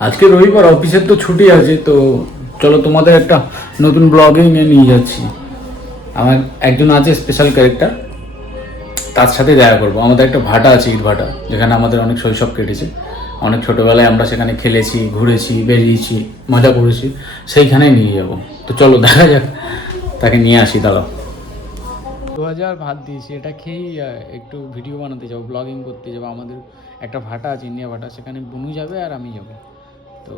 আজকে রবিবার, অফিসের তো ছুটি আছে, তো চলো তোমাদের একটা নতুন ব্লগিং এ নিয়ে যাচ্ছি। আমার একজন আছে স্পেশাল ক্যারেক্টার, তার সাথে দেখা করবো। আমাদের একটা ভাটা আছে, ইট ভাটা, যেখানে আমাদের অনেক শৈশব কেটেছে। অনেক ছোটোবেলায় আমরা সেখানে খেলেছি, ঘুরেছি, বেরিয়েছি, মজা করেছি। সেইখানেই নিয়ে যাব। তো চলো দেখা যাক, তাকে নিয়ে আসি। দাঁড়াও। 2000 ভাত দিয়েছি, এটা খেয়েই একটু ভিডিও বানাতে যাবো, ব্লগিং করতে যাবো। আমাদের একটা ভাটা আছে, ইন্ডিয়া ভাটা, সেখানে বুনু যাবে আর আমি যাবো। তো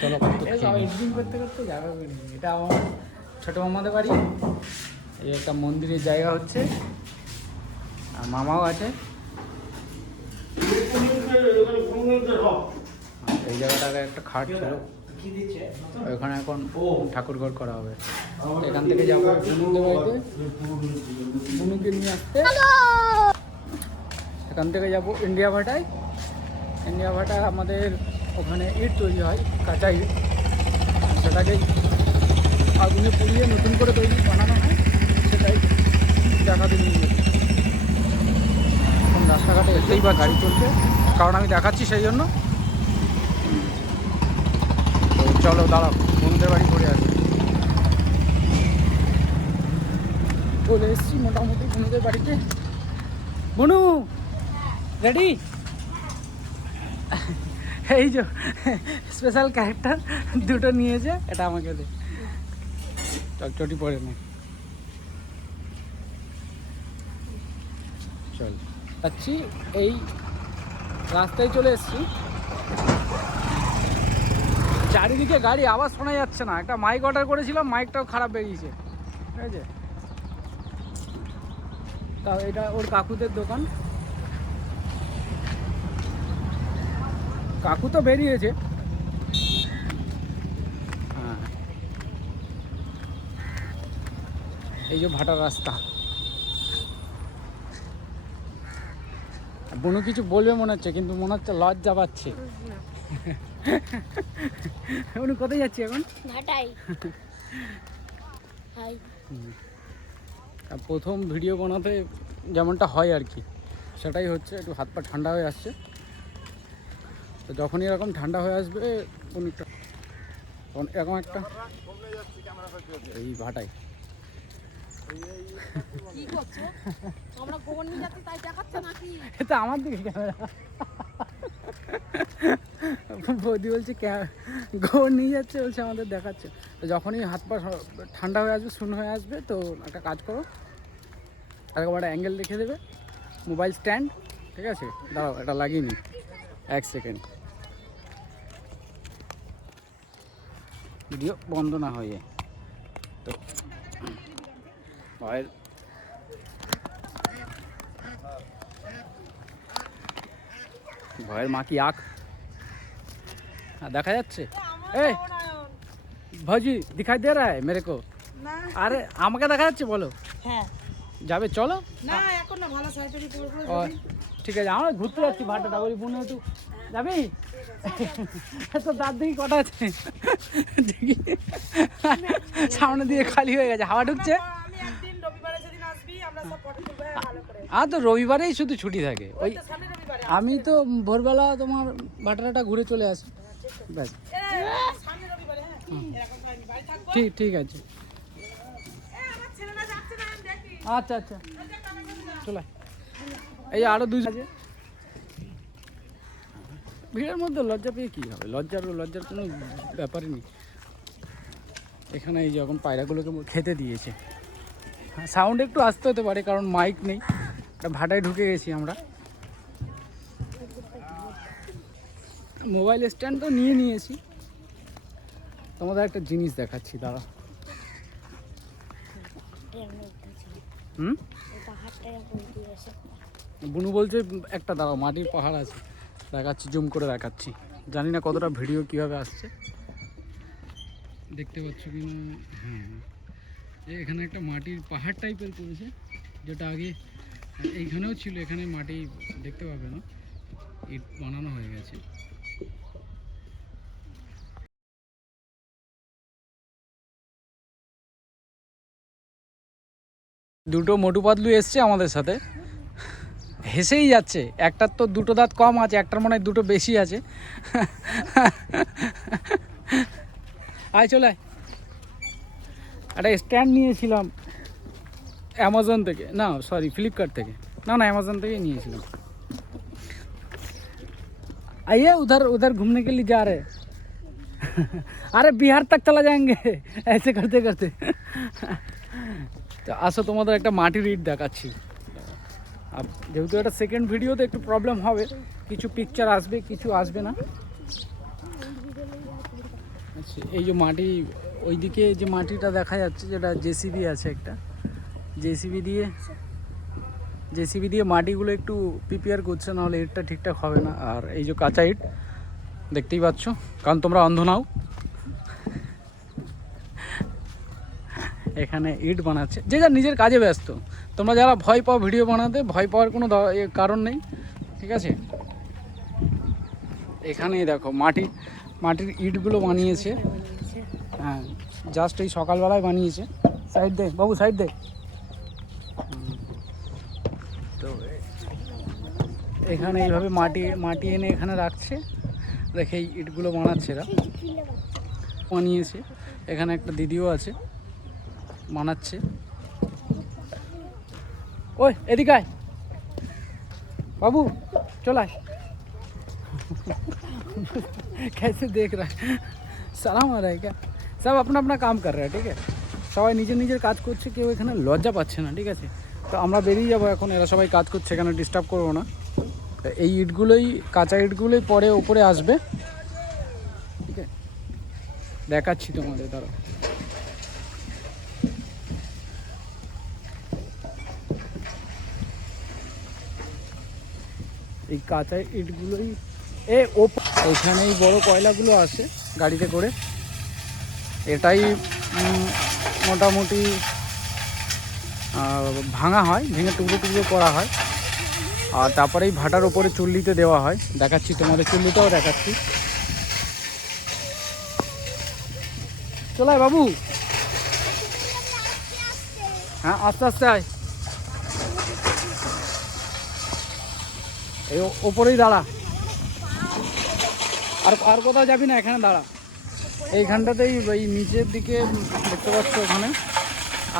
চলো, সব এডিটিং করতে করতে যাবে। এটা আমার ছোটো মামাদের বাড়ি। এই একটা মন্দিরের জায়গা হচ্ছে, আর মামাও আছে। এই জায়গাটাকে একটা খাট ছিল, ওখানে এখন ঠাকুর ঘর করা হবে। এখান থেকে যাবো বুনুদের বাড়িতে, বুনুকে নিয়ে আসতে। এখান থেকে যাবো ইন্ডিয়া ভাটায়। ইন্ডিয়া ভাটা আমাদের ওখানে ইট তৈরি হয়, কাঁচা ইট, সেটাকে আগুনে পুড়িয়ে নতুন করে তৈরি বানানো হয়, সেটাই দেখাতে নিয়ে যেতে। এখন রাস্তাঘাটে এসেই বা গাড়ি চলছে, কারণ আমি দেখাচ্ছি সেই জন্য। তো চলো, দাঁড়াও, বন্ধুদের বাড়ি ঘুরে আসি। চলে এসেছি মোটামুটি বন্ধুদের বাড়িতে। বনু রেডি? এই যে স্পেশাল ক্যারেক্টার দুটো নিয়েছে, এটা আমাকে দে। চটচটি পরে নে। চল যাচ্ছি, এই রাস্তায় চলে এসেছি। চারিদিকে গাড়ি, আওয়াজ শোনা যাচ্ছে না। একটা মাইক অর্ডার করেছিলাম, মাইকটাও খারাপ বেরিয়েছে, ঠিক আছে। তা এটা ওর কাকুদের দোকান। কাকু তো বেরিয়েছে। হ্যাঁ, এই যে ভাটার রাস্তা। বুনু কিছু বলবে মনে হচ্ছে, কিন্তু মনে হচ্ছে লজ্জা পাচ্ছে। বুনু কোথায় যাচ্ছি এখন? ভাটাই। হাই। প্রথম ভিডিও বানাতে যেমনটা হয় আর কি, সেটাই হচ্ছে। একটু হাত পা ঠান্ডা হয়ে আসছে, তো যখনই এরকম ঠান্ডা হয়ে আসবে অনেকটা এরকম একটা এই ভাটায়। কি করছো? আমরা গোবর নিয়ে যাচ্ছি, তাই দেখাচ্ছে নাকি? এটা আমার দিকে ক্যামেরা। বৌদি বলছে গোবর নিয়ে যাচ্ছে, বলছে আমাদের দেখাচ্ছে। তো যখনই হাত পা ঠান্ডা হয়ে আসবে, শূন্য হয়ে আসবে, তো একটা কাজ করো, একবার অ্যাঙ্গেল দেখে দেবে, মোবাইল স্ট্যান্ড, ঠিক আছে। দাঁড়াও, এটা লাগিয়ে নি, 1 সেকেন্ড, ভিডিও বন্ধ না হয়ে যায়। তো ভয়ের ভয়ের মা কি আঁক দেখা যাচ্ছে। এই ভাজি দিখাই দে রা হ্যায় মেরে কো? আরে আমাকে দেখা যাচ্ছে, বলো। হ্যাঁ। যাবে, চলো। না এখন না, ভালো শাড়ি পরে ও, ঠিক আছে, আমরা ঘুরতে যাচ্ছি ভাটাটা, বলি বোন একটু যাবি? তো তার দিকে কটা আছে দেখি, সামনে দিয়ে খালি হয়ে গেছে, হাওয়া ঢুকছে। আমি একদিন রবিবারে যেদিন আসবি আমরা সব ফটো তুলবো ভালো করে। আর তো রবিবারেই শুধু ছুটি থাকে, ওই তো সামনে রবিবারে আমি তো ভোরবেলা তোমার ভাটাটা ঘুরে চলে আসি, ব্যাস। সামনে রবিবারে। হ্যাঁ, এরকম হয়নি, বাড়ি থাকবো। ঠিক ঠিক আছে। আমার ছেলেরা যাচ্ছে না, আমি দেখি। আচ্ছা আচ্ছা, চলে এই আরো দুই আছে। ভিড়ের মধ্যে লজ্জা পেয়ে কী হবে? লজ্জার কোনো ব্যাপারই নেই। এখানে এই যখন পায়রাগুলোকে খেতে দিয়েছে, সাউন্ড একটু আসতে হতে পারে, কারণ মাইক নেই। একটা ভাটায় ঢুকে গেছি আমরা। মোবাইল স্ট্যান্ড তো নিয়ে নিয়েছি। তোমাদের একটা জিনিস দেখাচ্ছি, দাঁড়া। হুম, বুনু বলছে একটা, দাঁড়াও, মাটির পাহাড় আছে, দেখাচ্ছি, জুম করে দেখাচ্ছি। জানি না কতটা ভিডিও কীভাবে আসছে, দেখতে পাচ্ছ কি না। হ্যাঁ, এখানে একটা মাটির পাহাড় টাইপের করেছে, যেটা আগে এইখানেও ছিল। এখানে মাটি দেখতে পাবে না, ইট বানানো হয়ে গেছে। দুটো মোটু পাতলু এসছে আমাদের সাথে, হেসেই যাচ্ছে। একটার তো দুটো দাঁত কম আছে, একটার মনে হয় দুটো বেশি আছে। আয় চলে আয়। একটা স্ট্যান্ড নিয়েছিলাম অ্যামাজন থেকে, না সরি ফ্লিপকার্ট থেকে, না অ্যামাজন থেকেই নিয়েছিলাম। आइए उधर उधर घूमने के लिए जा रहे हैं। अरे बिहार तक चला जाएंगे ऐसे करते करते। তো আসো তোমাদের একটা মাটির ইট দেখাচ্ছি। আর যেহেতু এটা সেকেন্ড ভিডিওতে একটু প্রবলেম হবে, কিছু পিকচার আসবে কিছু আসবে না। আচ্ছা, এই যে মাটি, ওইদিকে যে মাটিটা দেখা যাচ্ছে যেটা জেসিবি আছে, একটা জেসিবি দিয়ে মাটিগুলো একটু প্রিপেয়ার করছে, নাহলে ইটটা ঠিকঠাক হবে না। আর এই যে কাঁচা ইট দেখতেই পাচ্ছ, কারণ তোমরা অন্ধ নাও। এখানে ইট বানাচ্ছে, যে যার নিজের কাজে ব্যস্ত। তোমরা যারা ভয় পাও ভিডিও বানাতে, ভয় পাওয়ার কোনো কারণ নেই, ঠিক আছে। এখানেই দেখো মাটির ইটগুলো বানিয়েছে। হ্যাঁ, জাস্ট এই সকালবেলায় বানিয়েছে। সাইড দে বাবু, সাইড দে। তো এখানে এইভাবে মাটি এনে এখানে রাখছে, রেখে এই ইটগুলো বানাচ্ছে, এরা বানিয়েছে। এখানে একটা দিদিও আছে, বানাচ্ছে। ওই এদিকে আয় बाबू, चल आए। कैसे देख रहा है, সালাম आ रहा है क्या? সব अपना अपना काम कर रहा है, ठीक है। সবাই নিজের নিজের কাজ করছে, কেউ এখানে লজ্জা পাচ্ছে না, ঠিক আছে। তো আমরা বেরিয়ে যাবো এখন, এরা সবাই কাজ করছে, এখানে ডিস্টার্ব করবো না। এই ইটগুলোই, কাঁচা ইটগুলোই পরে উপরে আসবে, ঠিক আছে। দেখাচ্ছি তোমাদের, ধরো এই কাঁচা ইটগুলোই ওইখানেই বড় কয়লাগুলো আসে গাড়িতে করে। এটাই মোটামুটি ভাঙা হয়, ভেঙে টুকরো টুকরো করা হয়, আর তারপরেই ভাটার ওপরে চুল্লিতে দেওয়া হয়। দেখাচ্ছি তোমাদের, চুল্লিটাও দেখাচ্ছি। চলায় বাবু, হ্যাঁ আস্তে আস্তে আয়। এই ওপরেই দাঁড়া, আর কোথাও যাবি না, এখানে দাঁড়া। এইখানটাতেই এই নিচের দিকে দেখতে পাচ্ছ, ওখানে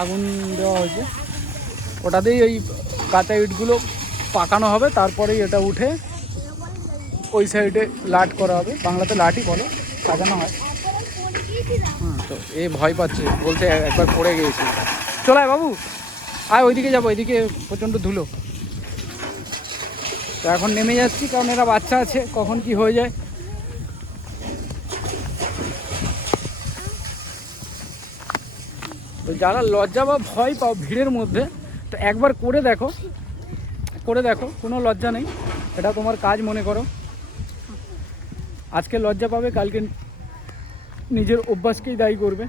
আগুন দেওয়া হয়েছে, ওটাতেই ওই কাঁচা ইটগুলো পাকানো হবে, তারপরেই এটা উঠে ওই সাইডে লাট করা হবে, বাংলাতে লাটই বলে, সাজানো হয়। তো এ ভয় পাচ্ছে, বলছে একবার পড়ে গিয়েছি। চলায় বাবু, আয় ওইদিকে যাবো, ওইদিকে প্রচণ্ড ধুলো। তো এখন নেমে যাচ্ছি, কারণ এরা বাচ্চা আছে, কখন কি হয়ে যায়। তো যারা লজ্জা বা ভয় পাও ভিড়ের মধ্যে, তো একবার করে দেখো, কোনো লজ্জা নেই, এটা তোমার কাজ মনে করো। আজকে লজ্জা পাবে, কালকে নিজের অভ্যাসকেই দায়ী করবে।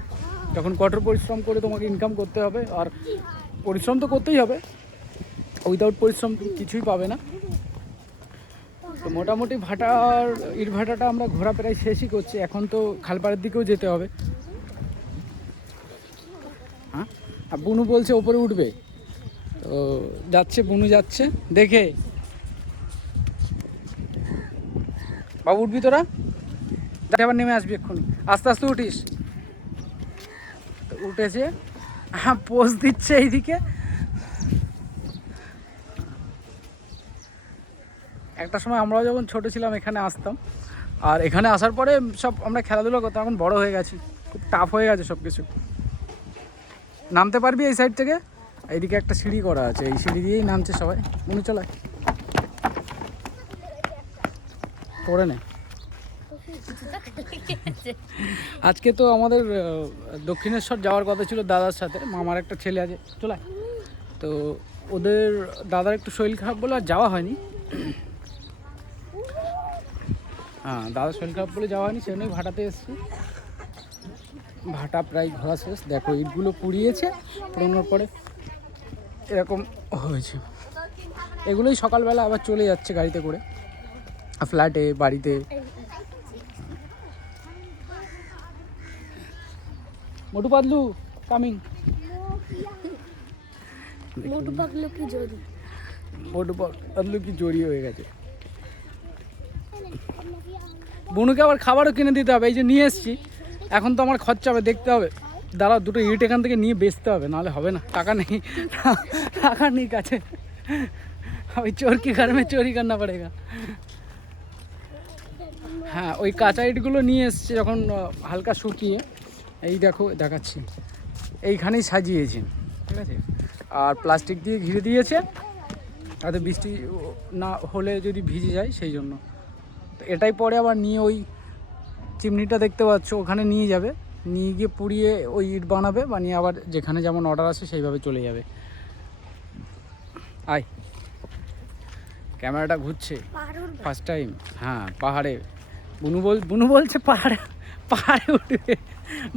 যখন কঠোর পরিশ্রম করে তোমাকে ইনকাম করতে হবে, আর পরিশ্রম তো করতেই হবে, উইদাউট পরিশ্রম কিছুই পাবে না। তো মোটামুটি ইট ভাটাটা আমরা ঘোরা প্রায় শেষই করছি, এখন তো খালপাড়ের দিকেও যেতে হবে। হ্যাঁ, আর বুনু বলছে ওপরে উঠবে, তো যাচ্ছে, বুনু যাচ্ছে দেখে। বাবু উঠবি তোরা, আবার নেমে আসবি এক্ষুনি, আস্তে আস্তে উঠিস। তো উঠেছে, হ্যাঁ পোজ দিচ্ছে এইদিকে। একটা সময় আমরাও যখন ছোট ছিলাম এখানে আসতাম, আর এখানে আসার পরে সব আমরা খেলাধুলা করতাম। এখন বড় হয়ে গেছি, খুব টাফ হয়ে গেছে সব কিছু। নামতে পারবি এই সাইড থেকে? এইদিকে একটা সিঁড়ি করা আছে, এই সিঁড়ি দিয়েই নামছে সবাই। মনে চলায় পড়ে নে। আজকে তো আমাদের দক্ষিণেশ্বর যাওয়ার কথা ছিল দাদার সাথে, মামার একটা ছেলে আছে, চলায়। তো ওদের দাদার একটু শরীর খারাপ বলে আর যাওয়া হয়নি। হ্যাঁ, দাদার শরীর খারাপ বলে যাওয়া হয়নি, সেজন্যই ভাটাতে এসেছি। ভাটা প্রায় ঘোরা শেষ। দেখো ইটগুলো পুড়িয়েছে, পুড়ানোর পরে এরকম হয়েছে। এগুলোই সকালবেলা আবার চলে যাচ্ছে গাড়িতে করে, ফ্ল্যাটে, বাড়িতে। মোটু পাতলু কামিং। মোটু পাতলু কি জরুরি? বটু পাতলু কি জড়িয়ে হয়ে গেছে। বনুকে আবার খাবারও কিনে দিতে হবে, এই যে নিয়ে এসছি। এখন তো আমার খরচা হবে, দেখতে হবে। দাঁড়া, দুটো ইট এখান থেকে নিয়ে বেচতে হবে, নাহলে হবে না, টাকা নেই, টাকা নেই কাছে। ওই চোর কি ঘর মে চোরি করনা পড়েগা। হ্যাঁ, ওই কাঁচা ইটগুলো নিয়ে এসছে যখন হালকা শুকিয়ে, এই দেখো দেখাচ্ছি, এইখানেই সাজিয়েছে, ঠিক আছে। আর প্লাস্টিক দিয়ে ঘিরে দিয়েছে, তাতে বৃষ্টি না হলে যদি ভিজে যায় সেই জন্য। তো এটাই পরে আবার নিয়ে ওই চিমনিটা দেখতে পাচ্ছ ওখানে নিয়ে যাবে, নিয়ে গিয়ে পুড়িয়ে ওই ইট বানাবে, বানিয়ে আবার যেখানে যেমন অর্ডার আছে সেইভাবে চলে যাবে। আয়, ক্যামেরাটা ঘুরছে ফার্স্ট টাইম। হ্যাঁ, পাহাড়ে বুনু বলছে পাহাড়ে উঠবে,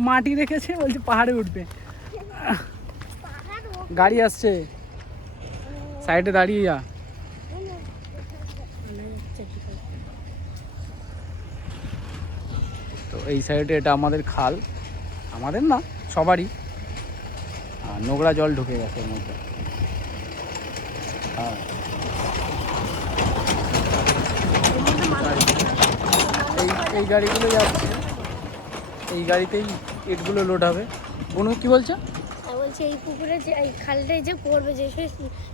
মাটি রেখেছে, বলছে পাহাড়ে উঠবে। গাড়ি আসছে, সাইডে দাঁড়িয়ে যা। তো এই সাইডে এটা আমাদের খাল, আমাদের না সবারই, আর নোংরা জল ঢুকে গেছে এর মধ্যে। হ্যাঁ, এই গাড়িগুলো যাচ্ছে, এই গাড়িতেই ইটগুলো লোড হবে। বনু কি বলছো? বলছি এই পুকুরে যে এই খালটায় যে পড়বে, যে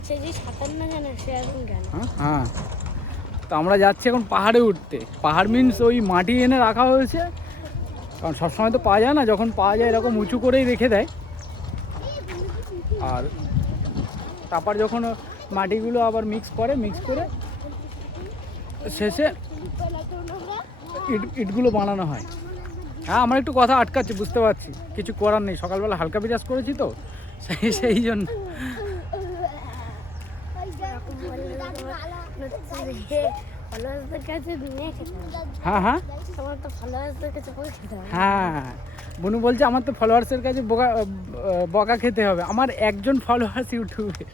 সে যে সাঁতার না জানে সে এখন গেল। হ্যাঁ, তো আমরা যাচ্ছি এখন পাহাড়ে উঠতে। পাহাড় মিনস ওই মাটি এনে রাখা হয়েছে, কারণ সবসময় তো পাওয়া যায় না, যখন পাওয়া যায় এরকম উঁচু করেই রেখে দেয়। আর তারপর যখন মাটিগুলো আবার মিক্স করে শেষে ইটগুলো বানানো হয়। হ্যাঁ, আমার একটু কথা আটকাচ্ছে, বুঝতে পারছি, কিছু করার নেই, সকালবেলা হালকা বিরাজ করেছি তো সেই জন্য। হ্যাঁ হ্যাঁ হ্যাঁ, বনু বলছে আমার তো ফলোয়ার্সের কাছে বকা খেতে হবে। আমার একজন ফলোয়ার্স ইউটিউবে,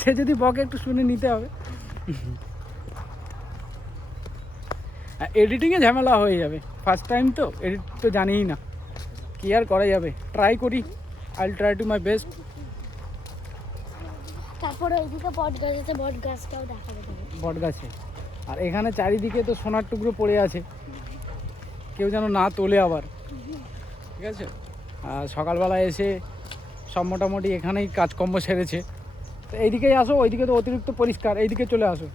সে যদি বকা একটু শুনে নিতে হবে। এডিটিংয়ে ঝামেলা হয়ে যাবে, ফার্স্ট টাইম তো, এডিট তো জানিই না, কি আর করা যাবে, ট্রাই করি, I will try to my best. তারপরে ওইদিকে বট গাছ আছে, বট গাছটাও দেখাবে। বট গাছে, আর এখানে চারিদিকে তো সোনার টুকরো পড়ে আছে, কেউ যেন না তোলে আবার, ঠিক আছে। আর সকালবেলা এসে সব মোটামুটি এখানেই কাজকর্ম সেরেছে। তো এইদিকেই আসো, ওইদিকে তো অতিরিক্ত পরিষ্কার, এইদিকে চলে আসো।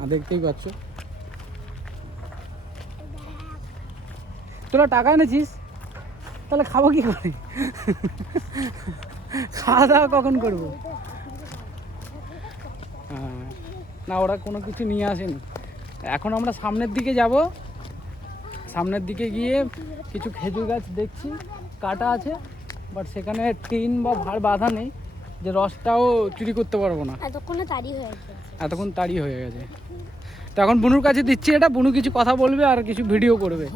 আর দেখতেই পাচ্ছ, তোরা টাকা এনেছিস, তাহলে খাবো কি করে? খাওয়া দাওয়া কখন করবো? হ্যাঁ, না ওরা কোনো কিছু নিয়ে আসেনি। এখন আমরা সামনের দিকে যাব, সামনের দিকে গিয়ে কিছু খেজুর গাছ দেখছি কাটা আছে, বাট সেখানে টিন বা ভাড় বাঁধা নেই, যে রসটাও চুরি করতে পারবো না, এতক্ষণ তাড়ি হয়ে গেছে। তো এখন বুনুর কাছে দিচ্ছি এটা, বুনু কিছু কথা বলবে আর কিছু ভিডিও করবে।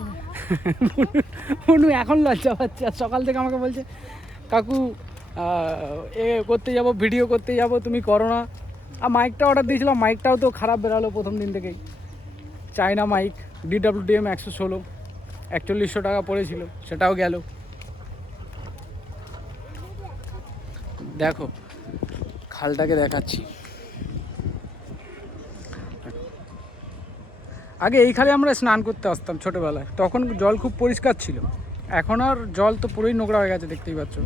বুনু এখন লজ্জা পাচ্ছে, আর সকাল থেকে আমাকে বলছে কাকু এ করতে যাব, ভিডিও করতে যাব, তুমি করো না। আর মাইকটা অর্ডার দিয়েছিলাম, মাইকটাও তো খারাপ বেরালো প্রথম দিন থেকেই, চায়না মাইক DWDM 116, 4100 টাকা পড়েছিল, সেটাও গেল। দেখো খালটাকে দেখাচ্ছি, আগে এই খালে আমরা স্নান করতে আসতাম ছোটোবেলায়, তখন জল খুব পরিষ্কার ছিল। এখন আর জল তো পুরোই নোংরা হয়ে গেছে, দেখতেই পাচ্ছ,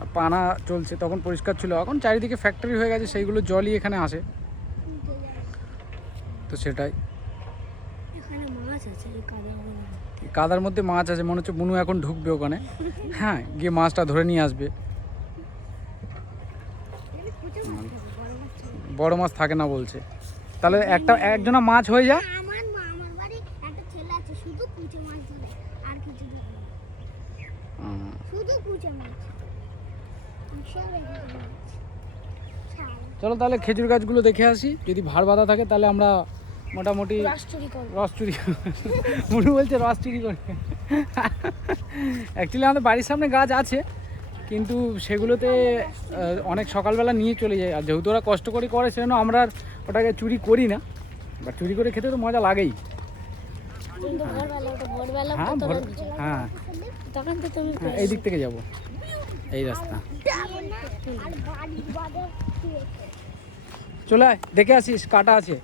আর পানা চলছে, তখন পরিষ্কার ছিল। এখন চারিদিকে ফ্যাক্টরি হয়ে গেছে, সেইগুলো জলই এখানে আসে, তো সেটাই। কাদার মধ্যে মাছ আছে, মনে হচ্ছে বুনু এখন ঢুকবে ওখানে, হ্যাঁ, গিয়ে মাছটা ধরে নিয়ে আসবে। বড় মাছ থাকে না বলছে, তাহলে একজনা মাছ হয়ে যায়। চলো তাহলে খেজুর গাছগুলো দেখে আসি, যদি ভাড় বাঁধা থাকে তাহলে আমরা মোটামুটি রস চুরি মনু বলছে রস চুরি করবে। অ্যাকচুয়ালি আমাদের বাড়ির সামনে গাছ আছে, কিন্তু সেগুলোতে অনেক সকালবেলা নিয়ে চলে যায়, আর যেহেতু ওরা কষ্ট করে করে সেজন্য আমরা আর ওটাকে চুরি করি না, বা চুরি করে খেতে তো মজা লাগেই। হ্যাঁ হ্যাঁ, এই দিক থেকে যাবো। এই রাস্তা। আর বাড়ির বাজার চলে আয়, দেখে আসিস কাটা আছে।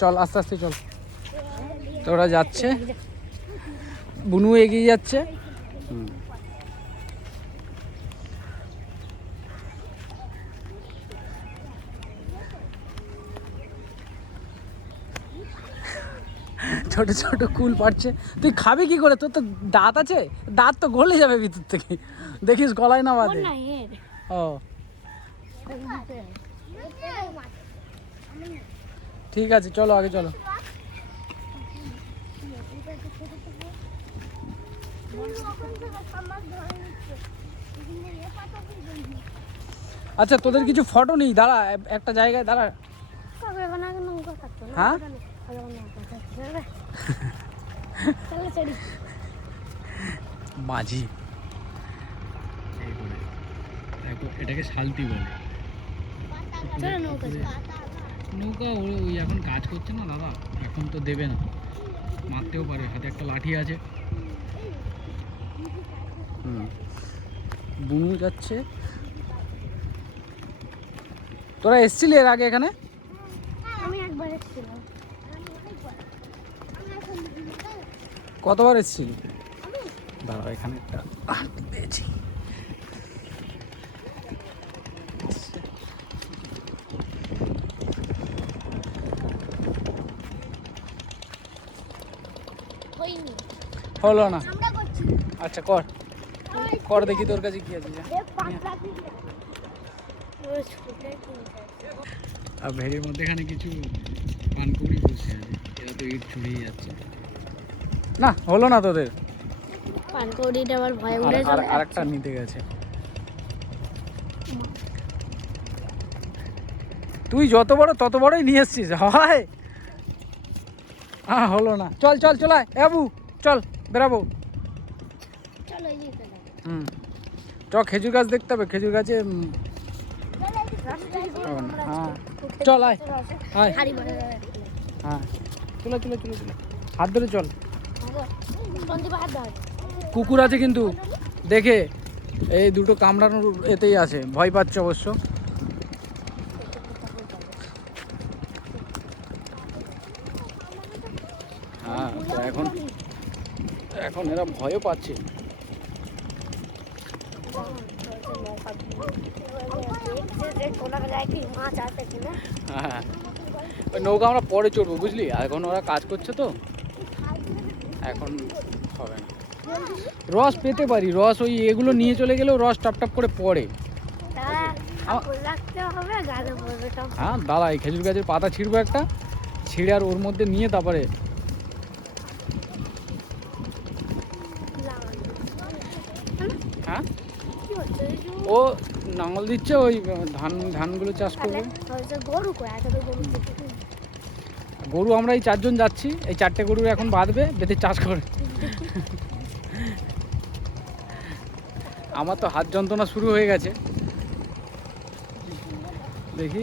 চল আস্তে আস্তে চল। তোরা যাচ্ছে, বুনু এগিয়ে যাচ্ছে। ছোট ছোট কুল পাচ্ছে। তুই খাবি কি করে? তোর তো দাঁত আছে, দাঁত তো গলে যাবে ভিতর থেকে। দেখিস গলায় না বাঁধে। না এর ও ঠিক আছে, চলো আগে চলো। আচ্ছা তোদের কিছু ফটো নেই? দাঁড়া একটা জায়গায় দাঁড়া। হ্যাঁ মাঝি, এটাকে শালতি বলে। নৌকা ওই এখন কাজ করছে না দাদা, এখন তো দেবে না, মারতেও পারে, হাতে একটা লাঠি আছে। বুনু যাচ্ছে। তোরা এসছিলি এর আগে এখানে? আমি একবার এসেছিলাম। কতবার এসছিলি? দাঁড়া এখানে একটা পেয়েছি। হয়নি, হলো না? আমরা করছি। আচ্ছা কর কর, দেখি তোর কাছে কি আছে। আর ভেড়ির মধ্যেখানে কিছু পানকুড়ি বসে আছে, এরা তো ইট ছুড়েই যাচ্ছে। না হলো না তোদের। পানকৌড়িটা আবার ভয় উড়ে আর একটা নিতে গেছে। তুই যত বড় তত বড়ই নিয়ে এসছিস, হয় হলো না। চল চল চল আবু, চল বেরাবো। চলো এই দিকে হুম চ, খেজুর গাছ দেখতে হবে, খেজুর গাছে হ্যাঁ চল আয় আয়। হ্যাঁ চলো চলো চলো চলো, হাত ধরে চল। কুকুর আছে কিন্তু দেখে, এই দুটো কামড়ানোর এতেই আছে, ভয় পাচ্ছে অবশ্য। হ্যাঁ তো এখন এখন এরা ভয়ও পাচ্ছে। হ্যাঁ ওই নৌকা আমরা পরে চড়বো বুঝলি, এখন ওরা কাজ করছে তো, এখন হবে না। রস পেতে পারি, রস ওই এগুলো নিয়ে চলে গেলেও রস টপ টপ করে পড়ে। হ্যাঁ দাঁড়া, এই খেজুর গাছের পাতা ছিঁড়বো একটা, ছিঁড়ে আর ওর মধ্যে নিয়ে তারপরে। হ্যাঁ ও নাঙল দিচ্ছে, ওই ধানগুলো চাষ করবে। গরু আমরা এই 4 জন যাচ্ছি, এই 4টে গরু এখন বাঁধবে, বেঁধে চাষ করে। আমার তো হাত যন্ত্রণা শুরু হয়ে গেছে। দেখি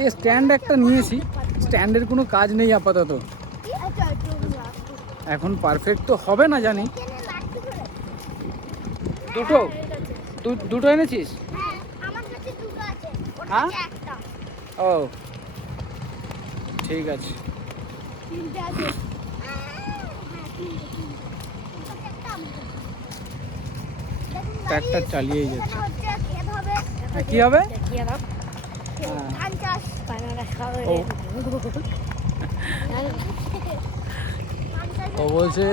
এই স্ট্যান্ড একটা নিয়েছি, স্ট্যান্ডের কোনো কাজ নেই আপাতত, এখন পারফেক্ট তো হবে না জানি। দুটো এনেছিস? হ্যাঁ ও ঠিক আছে। ট্র্যাক্টর চালিয়েই যাচ্ছে। কি হবে? ও বলছে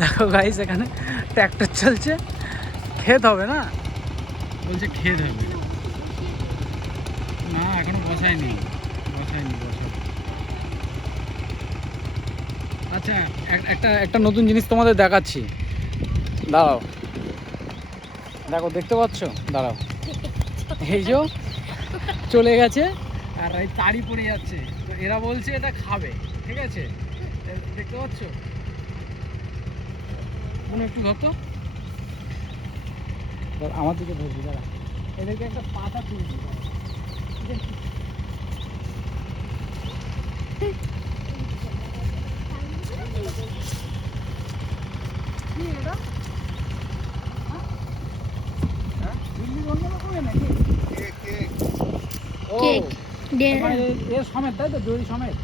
দেখো গাইস এখানে ট্র্যাক্টর চলছে, ক্ষেত হবে না? বলছে ক্ষেত হবে না, এখনো বসায়নি। আচ্ছা একটা নতুন জিনিস তোমাদের দেখাচ্ছি, দাঁড়াও। দেখো দেখতে পাচ্ছ? দাঁড়াও, এই যে চলে গেছে আর এই তাড়ি পড়ে যাচ্ছে, তো এরা বলছে এটা খাবে, ঠিক আছে? দেখতে পাচ্ছ? কোনো একটু ধরতো, আমার দিকে ধরবি, দাঁড়া, এদেরকে একটা পাতা তুলবি। নাকি? ও কেক মানে এর সমেত তাই তো, দড়ি সমেত।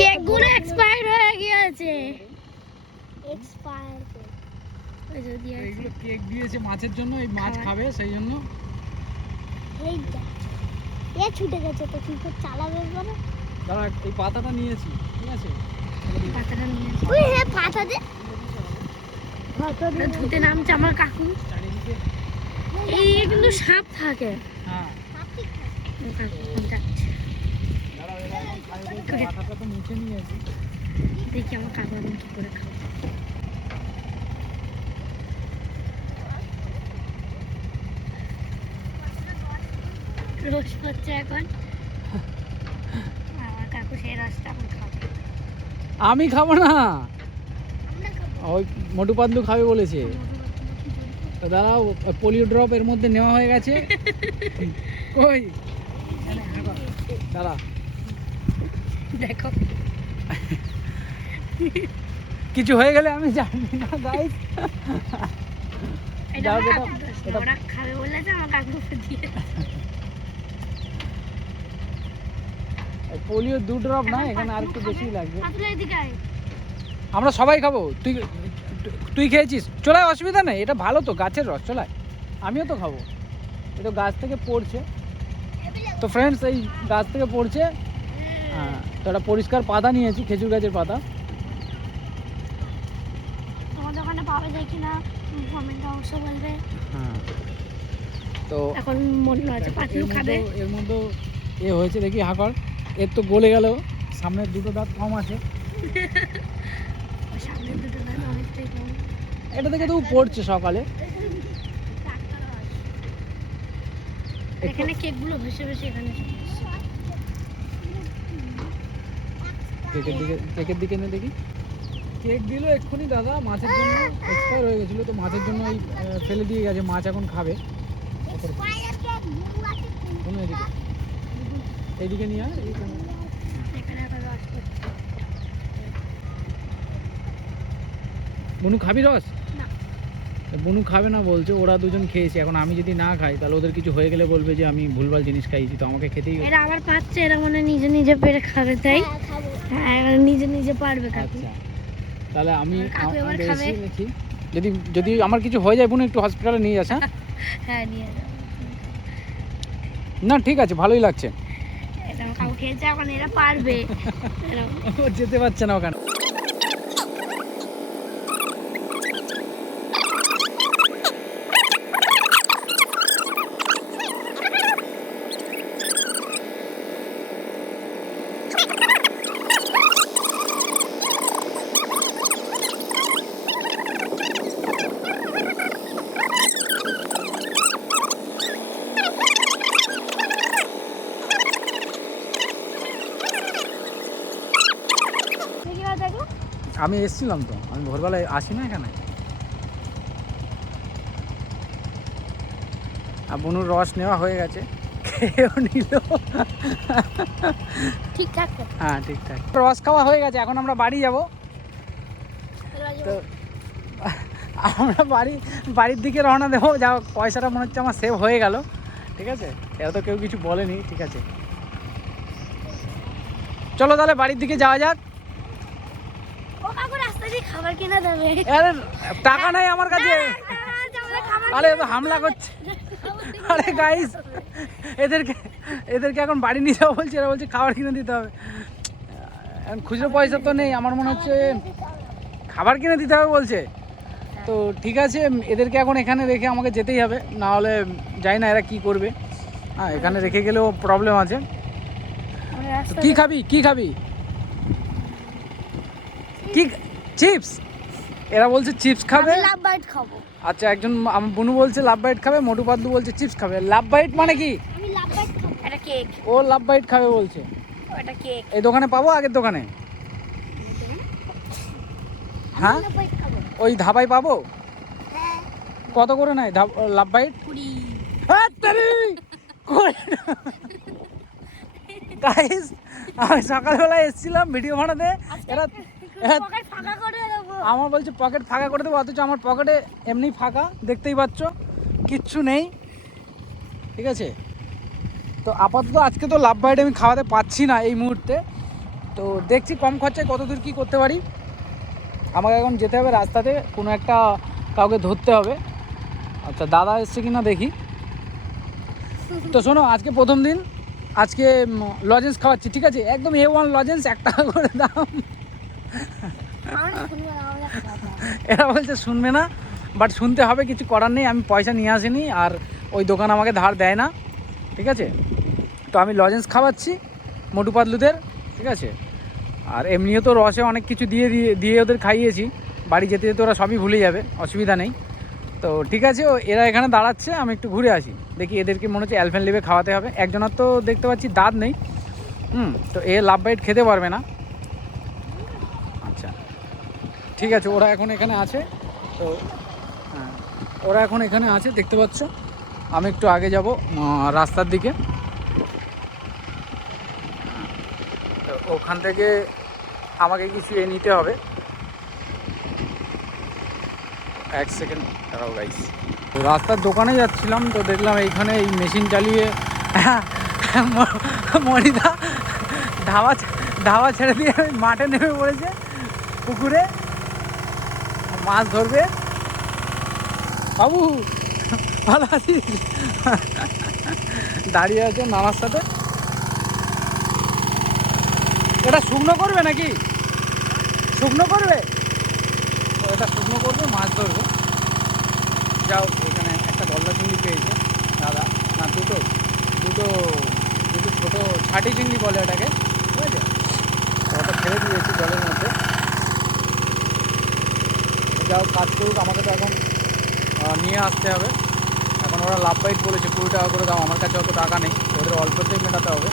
কেক গুলো এক্সপায়ার হয়ে গিয়েছে। এক্সপায়ার ওই যদি আছে এইগুলো কেক দিয়েছে মাছের জন্য, এই মাছ খাবে সেই জন্য। এইটা এ ছুটে গেছে তো কি করে চালাবে বলো? দাঁড়া, এই পাতাটা নিয়েছি, ঠিক আছে? পাতাটা নিয়ে ওই হে পাতা দে, পাতাটা ধুতে নামছে আমার কাকু। চারিদিকে এই কিন্তু সাপ থাকে। হ্যাঁ, কাকু যাচ্ছে, দাঁড়াও, এরা এখন খাবে বলছে, পাতাটা তো মুছে নিয়েছি। দেখি আমার কাকু এখন কি করে খাবে। রস হচ্ছে এখন, আমার কাকু সেই রসটা এখন খাবে। আমি খাবো না, ওই মোটু পাতলু খাবে বলেছে। তো দাঁড়াও, পোলিও ড্রপ এর মধ্যে নেওয়া হয়ে গেছে। কই দাঁড়া, দেখো কিছু হয়ে গেলে আমি জানি না গাইস। এটা দাও, আমার এটা- কাকুর দোষ না, এটা- ওরা খাবে বলেছে আমার কাকুকে দিয়ে। পোলিও 2 ড্রপ না, এখানে আর একটু বেশি লাগবে। পাতলা এদিকে আয়। আমরা সবাই খাবো, তুই তুই খেয়েছিস, চলে আয়, অসুবিধা নেই, এটা ভালো তো, গাছের রস, চলে আয়। আমিও তো খাবো, এটা গাছ থেকে পড়ছে তো ফ্রেন্ডস, এই গাছ থেকে পড়ছে। হ্যাঁ, তো একটা পরিষ্কার পাতা নিয়েছি, খেজুর গাছের পাতা। তোমাদের ওখানে পাওয়া যায় কিনা কমেন্টে অবশ্যই বলবে। হ্যাঁ, তো এখন মনে হচ্ছে পাতলু খাবে। এর মধ্যে এ হয়েছে, দেখি হাকর, এর তো গলে গেল, সামনের দুটো দাঁত কম আছে। সামনের দুটো দাঁত অনেকটাই কম। এটা থেকে তো পড়ছে সকালে। এখানে কেকগুলো ভেসে ভেসে এখানে চলে এসেছে। কেকের দিকে নে দেখি। কেক দিল এক্ষুনি দাদা মাছের জন্য, এক্সপায়ার হয়ে গেছিলো তো মাছের জন্য এই ফেলে দিয়ে গেছে, মাছ এখন খাবে। শোনো এদিকে, এইদিকে নিয়ে আয়, এখানে আবার রস পড়ছে। বনু খাবি রস? না। বনু খাবে না বলছে, ওরা দুজন খেয়েছে, এখন আমি যদি না খাই তাহলে ওদের কিছু হয়ে গেলে বলবে যে আমি ভুলভাল জিনিস খাইছি, তো আমাকে খেতেই হবে। এরা আবার পাচ্ছে, এরা মানে নিজে নিজে পেরে খাবে, তাই হ্যাঁ এরা নিজে নিজে পারবে কাকু। আচ্ছা, তাহলে আমি কাকু এবার আমরা খাবে। এসে দেখি, যদি যদি আমার কিছু হয়ে যায় বোন একটু হসপিটালে নিয়ে যাস। হ্যাঁ, হ্যাঁ নিয়ে যাও। না ঠিক আছে, ভালোই লাগছে। এটা আমার কাকু খেয়েছে, এখন এরা পারবে। এরা ও যেতে পারছে না ওখানে। দেখি না দেখো। আমি এসেছিলাম তো, আমি ভোরবেলায় আসি না এখানে। আর বনুর রস নেওয়া হয়ে গেছে, খেয়েও নিল। ঠিকঠাক তো। হ্যাঁ ঠিকঠাক, রস খাওয়া হয়ে গেছে, এখন আমরা বাড়ি যাব। তো আমরা বাড়ির দিকে রওনা দেবো, যা পয়সাটা মনে হচ্ছে আমার সেভ হয়ে গেল, ঠিক আছে? এরা তো কেউ কিছু বলেনি, ঠিক আছে? চলো তাহলে বাড়ির দিকে যাওয়া যাক। ও কাকু রাস্তা দিয়ে খাবার কিনে দেবে। আরে টাকা নাই আমার কাছে, আরে এ তো হামলা করছে। আরে গাইস, এদেরকে এখন বাড়ি নিয়ে যাবো বলছে, এরা বলছে খাবার কিনে দিতে হবে। এখন খুচরো পয়সা তো নেই, আমার মনে হচ্ছে খাবার কিনে দিতে হবে বলছে। তো ঠিক আছে, এদেরকে এখন এখানে রেখে আমাকে যেতেই হবে, না হলে জানি না এরা কি করবে। হ্যাঁ, এখানে রেখে গেলেও প্রবলেম আছে। তো কি খাবি, কি খাবি? কি চিপস? এরা বলছে চিপস খাবে। লাভ বাইট খাবো। আচ্ছা, একজন আমার বনু বলছে লাভ বাইট খাবে, মোটু পাতলু বলছে চিপস খাবে। লাভ বাইট মানে কি? আমি লাভ বাইট খাবো। এটা কেক। ও লাভ বাইট খাবে বলছে। এটা কেক। এই দোকানে পাবো, আগের দোকানে? হ্যাঁ, লাভ বাইট খাবো। ওই ধাবায় পাবো? হ্যাঁ। কত করে নেয় লাভ বাইট? 20। গাইস, আমি সকালবেলায় এসেছিলাম ভিডিও বানাতে, এরা পকেট ফাঁকা করে দেবো। আমার বলছে পকেট ফাঁকা করে দেবো, অথচ আমার পকেটে এমনি ফাঁকা, দেখতেই পাচ্ছ কিচ্ছু নেই। ঠিক আছে। তো আপাতত আজকে তো লাভ বাইট আমি খাওয়াতে পাচ্ছি না এই মুহূর্তে, তো দেখছি কম খরচায় কত দূর কী করতে পারি। আমাকে এখন যেতে হবে রাস্তাতে, কোনো একটা কাউকে ধরতে হবে। আচ্ছা দাদা এসছে কিনা দেখি। তো শোনো, আজকে প্রথম দিন, আজকে লজেন্স খাওয়াচ্ছি, ঠিক আছে? একদম A1 লজেন্স, 1 টাকা করে দাম। এরা বলছে শুনবে না, বাট শুনতে হবে, কিছু করার নেই। আমি পয়সা নিয়ে আসিনি, আর ওই দোকান আমাকে ধার দেয় না, ঠিক আছে? তো আমি লজেন্স খাওয়াচ্ছি মোটু পাতলুদের, ঠিক আছে? আর এমনিও তো রসে অনেক কিছু দিয়ে দিয়ে ওদের খাইয়েছি, বাড়ি যেতে যেতে ওরা সবই ভুলে যাবে, অসুবিধা নেই। তো ঠিক আছে, এরা এখানে দাঁড়াচ্ছে, আমি একটু ঘুরে আসি, দেখি এদেরকে মনে হচ্ছে অ্যালফেন লিভে খাওয়াতে হবে। একজনের তো দেখতে পাচ্ছি দাঁত নেই, তো এ লাভ বাইট খেতে পারবে না। আচ্ছা ঠিক আছে, ওরা এখন এখানে আছে। তো হ্যাঁ, ওরা এখন এখানে আছে দেখতে পাচ্ছ। আমি একটু আগে যাব রাস্তার দিকে, তো ওখান থেকে আমাকে কিছু নিতে হবে। 1 সেকেন্ড দাঁড়াও গাইস। রাস্তার দোকানে যাচ্ছিলাম, তো দেখলাম এইখানে এই মেশিন চালিয়ে মনিদা ধাবা ছেড়ে দিয়ে মাঠে নেমে পড়েছে, পুকুরে মাছ ধরবে। বাবু ভালো আছিস? দাঁড়িয়ে আছে নানার সাথে। এটা শুকনো করবে নাকি? শুকনো করবে? তো এটা শুকনো করবে, মাছ ধরবে। যাও, এখানে একটা গলদা চিংড়ি পেয়েছে দাদা, না দুটো দুটো দুটো ছোটো ছাটি চিংড়ি বলে ওটাকে, ঠিক আছে? ওটা ছেড়ে দিয়েছি জলের মধ্যে। যাও, কাজ করুক, আমাকে তো এখন নিয়ে আসতে হবে। এখন ওরা লাভ বাইট বলেছে 20 টাকা করে দাও, আমার কাছে অত টাকা নেই, ওদের অল্পতেই মেটাতে হবে।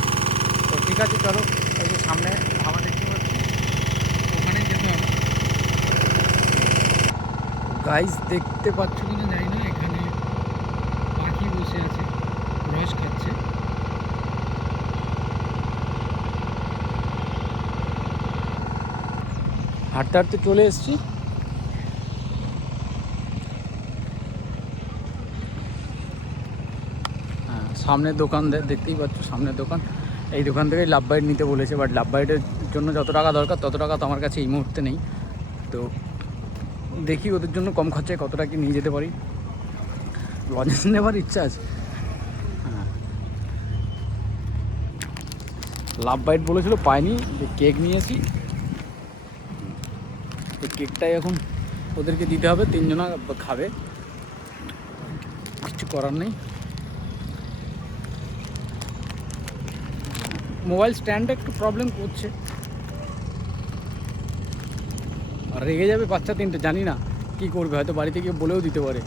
তো ঠিক আছে চলো, ওই যে সামনে ধাবা দেখতে পাচ্ছি, ওখানেই যেতে হবে। গাইস দেখতে পাচ্ছ কিনা জানি না, এখানে পাখি বসে আছে, রস খাচ্ছে। হাঁটতে হাঁটতে চলে এসেছি। হ্যাঁ, সামনের দোকান দেখতেই পাচ্ছ, সামনের দোকান। এই দোকান থেকেই লাভ বাইট নিতে বলেছে, বাট লাভ বাইটের জন্য যত টাকা দরকার তত টাকা তো আমার কাছে এই মুহূর্তে নেই। তো দেখি ওদের জন্য কম খরচায় কতটা কি নিয়ে যেতে পারি। লজেন্স নেবার ইচ্ছা আছে। হ্যাঁ, লাভ বাইট বলেছিল, পাইনি, যে কেক নিয়েছি। তো কেকটাই এখন ওদেরকে দিতে হবে, 3 জনা খাবে, কিছু করার নেই। মোবাইল স্ট্যান্ডে একটু প্রবলেম করছে, আর রেগে যাবে বাচ্চা 3টে, জানি না কি করবে, হয়তো বাড়িতে গিয়ে বলেও দিতে পারে।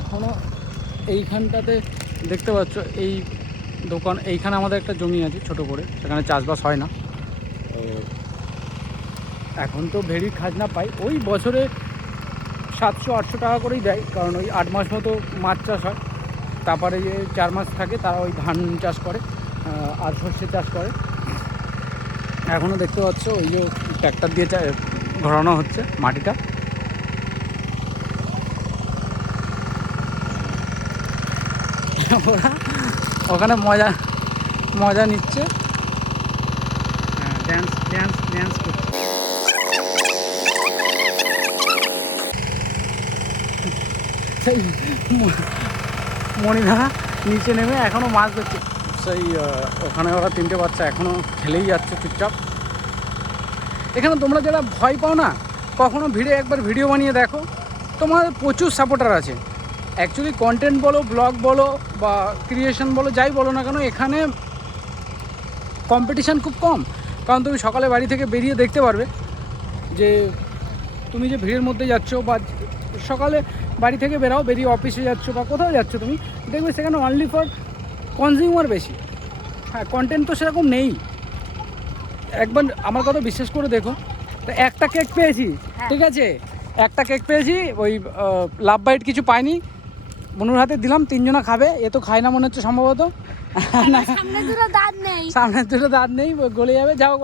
এখনো এইখানটাতে দেখতে পাচ্ছ, এই দোকান, এইখানে আমাদের একটা জমি আছে ছোট করে, সেখানে চাষবাস হয় না। তো এখন তো ভেড়ির খাজনা পাই, ওই বছরে 700-800 টাকা করেই দেয়, কারণ ওই 8 মাস মতো মাছ চাষ হয়, তারপরে যে 4 মাস থাকে তারা ওই ধান চাষ করে আর সর্ষে চাষ করে। এখনও দেখতে পাচ্ছ ওই যে ট্র্যাক্টর দিয়ে ঘোরানো হচ্ছে মাটিটা। ওরা ওখানে মজা নিচ্ছে, ড্যান্স করছে। সেই মণিদা নিচে নেমে এখনও মাছ ধরছে। সেই ওখানে ওরা 3টে বাচ্চা এখনও খেলেই যাচ্ছে চুপচাপ। এখানে তোমরা যারা ভয় পাও না, কখনো একবার ভিডিও বানিয়ে দেখো, তোমার প্রচুর সাপোর্টার আছে। অ্যাকচুয়ালি কন্টেন্ট বলো, ব্লগ বলো বা ক্রিয়েশন বলো, যাই বলো না কেন, এখানে কম্পিটিশান খুব কম। কারণ তুমি সকালে বাড়ি থেকে বেরিয়ে দেখতে পারবে যে তুমি যে ভিড়ের মধ্যে যাচ্ছ, বা সকালে বাড়ি থেকে বেরিয়ে অফিসে যাচ্ছ বা কোথাও যাচ্ছ, তুমি দেখবে সেখানে অনলি ফর কনজিউমার বেশি। হ্যাঁ, কন্টেন্ট তো সেরকম নেই। একবার আমার কথা বিশ্বাস করে দেখো, তো একটা কেক পেয়েছি, ঠিক আছে, একটা কেক পেয়েছি, ওই লাভ বাইট কিছু পাইনি, বনুর হাতে দিলাম, 3 জনা খাবে। এ তো খায় না মনে হচ্ছে সম্ভবত, সামনে দুটো দাঁত নেই, সামনে দুটো দাঁত নেই, গলে যাবে। যাও,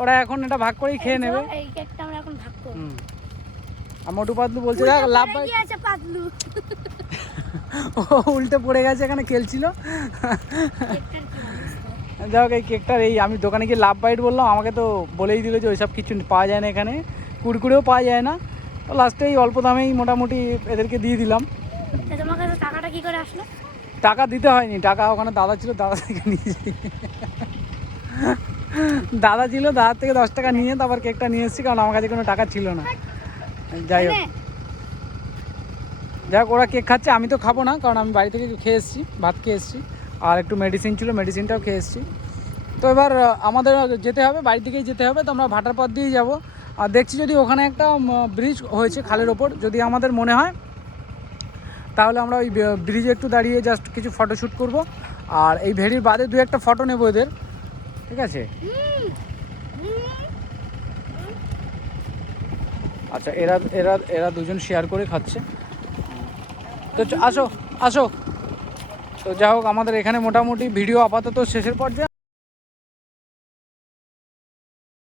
ওরা এখন এটা ভাগ করেই খেয়ে নেবে। এই কেকটা আমরা এখন ভাগ করব। আর মোটু পাতলু বলছে দেখ লাভ বাইট, কি আছে পাতলু ও উল্টে পড়ে গেছে এখানে খেলছিল। কেকটার কি অবস্থা? যাই হোক এই কেকটার এই আমি দোকানে গিয়ে লাভ বাইট বললাম, আমাকে তো বলেই দিল যে ওইসব কিছু পাওয়া যায় না এখানে, কুড়কুড়েও পাওয়া যায় না। তো লাস্টে এই অল্প দামেই মোটামুটি এদেরকে দিয়ে দিলাম। তা তোমার কাছে টাকাটা কি করে আসলো? টাকা দিতে হয়নি, টাকা ওখানে দাদা ছিল, দাদা থেকে নিয়েছি। দাদা ছিল, দাদার থেকে 10 টাকা নিয়ে তারপর কেকটা নিয়ে এসেছি, কারণ আমার কাছে কোনো টাকা ছিল না। যাই হোক যাই হোক, ওরা কেক খাচ্ছে, আমি তো খাবো না, কারণ আমি বাড়ি থেকে খেয়ে এসেছি, ভাত খেয়ে এসেছি, আর একটু মেডিসিন ছিল, মেডিসিনটাও খেয়ে এসেছি। তো এবার আমাদের যেতে হবে, বাড়ি থেকেই যেতে হবে, তো আমরা ভাটার পথ দিয়েই যাবো। আর দেখছি যদি ওখানে একটা ব্রিজ হয়েছে খালের ওপর, যদি আমাদের মনে হয় তাহলে আমরা ওই ব্রিজে একটু দাঁড়িয়ে জাস্ট কিছু ফটোশ্যুট করব। আর এই ভেড়ির বাদে 2-1টা ফটো নেবো এদের, ঠিক আছে? আচ্ছা, এরা এরা এরা দুজন শেয়ার করে খাচ্ছে। তো আসো আসো। তো যাই হোক, আমাদের এখানে মোটামুটি ভিডিও আপাতত শেষের পর্যায়ে।